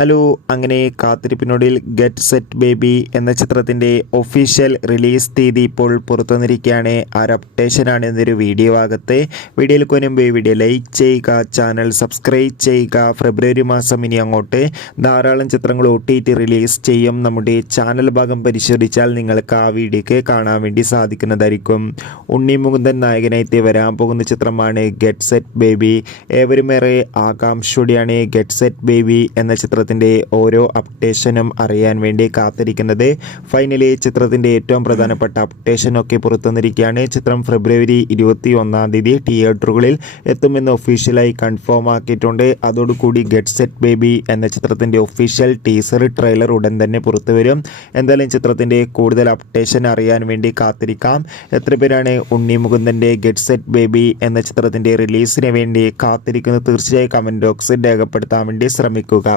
Hello, അങ്ങനെ കാത്തിരിപ്പിനൊടുവിൽ get set baby എന്ന ചിത്രത്തിൻ്റെ ഒഫീഷ്യൽ റിലീസ് തീയതി ഇപ്പോൾ പുറത്തു വന്നിരിക്കുകയാണ്. ആ ഒരു അപ്ഡേഷനാണ് ഇന്നൊരു വീഡിയോ ഭാഗത്ത്. വീഡിയോയിൽ കൊനുമ്പ് വീഡിയോ ലൈക്ക് ചെയ്യുക, ചാനൽ സബ്സ്ക്രൈബ് ചെയ്യുക. ഫെബ്രുവരി മാസം ഇനി അങ്ങോട്ട് ധാരാളം ചിത്രങ്ങൾ OTT റിലീസ് ചെയ്യും. നമ്മുടെ ചാനൽ ഭാഗം പരിശോധിച്ചാൽ നിങ്ങൾക്ക് ആ വീഡിയോക്ക് കാണാൻ വേണ്ടി സാധിക്കുന്നതായിരിക്കും. ഉണ്ണി മുകുന്ദൻ നായകനായി വരാൻ പോകുന്ന ചിത്രമാണ് ഗെറ്റ് സെറ്റ് ബേബി. ഏവരുമേറെ ആകാംക്ഷയോടെയാണ് ഗെറ്റ് സെറ്റ് ബേബി എന്ന ചിത്രത്തിൻ്റെ ഓരോ അപ്ഡേഷനും അറിയാൻ വേണ്ടി കാത്തിരിക്കുന്നത്. ഫൈനലി ചിത്രത്തിൻ്റെ ഏറ്റവും പ്രധാനപ്പെട്ട അപ്ഡേഷനൊക്കെ പുറത്തുവന്നിരിക്കുകയാണ്. ചിത്രം ഫെബ്രുവരി 21 തീയതി തിയേറ്ററുകളിൽ എത്തുമെന്ന് ഒഫീഷ്യലായി കൺഫേം ആക്കിയിട്ടുണ്ട്. അതോടുകൂടി ഗെറ്റ് സെറ്റ് ബേബി എന്ന ചിത്രത്തിൻ്റെ ഒഫീഷ്യൽ ടീസർ ട്രെയിലർ ഉടൻ തന്നെ പുറത്തു വരും. എന്തായാലും ചിത്രത്തിൻ്റെ കൂടുതൽ അപ്ഡേഷൻ അറിയാൻ വേണ്ടി കാത്തിരിക്കാം. എത്ര പേരാണ് ഉണ്ണി മുകുന്ദൻ്റെ ഗെറ്റ് സെറ്റ് ബേബി എന്ന ചിത്രത്തിൻ്റെ റിലീസിന് വേണ്ടി കാത്തിരിക്കുന്നത്? തീർച്ചയായും കമൻറ്റ് ബോക്സിൽ രേഖപ്പെടുത്താൻ വേണ്ടി ശ്രമിക്കുക.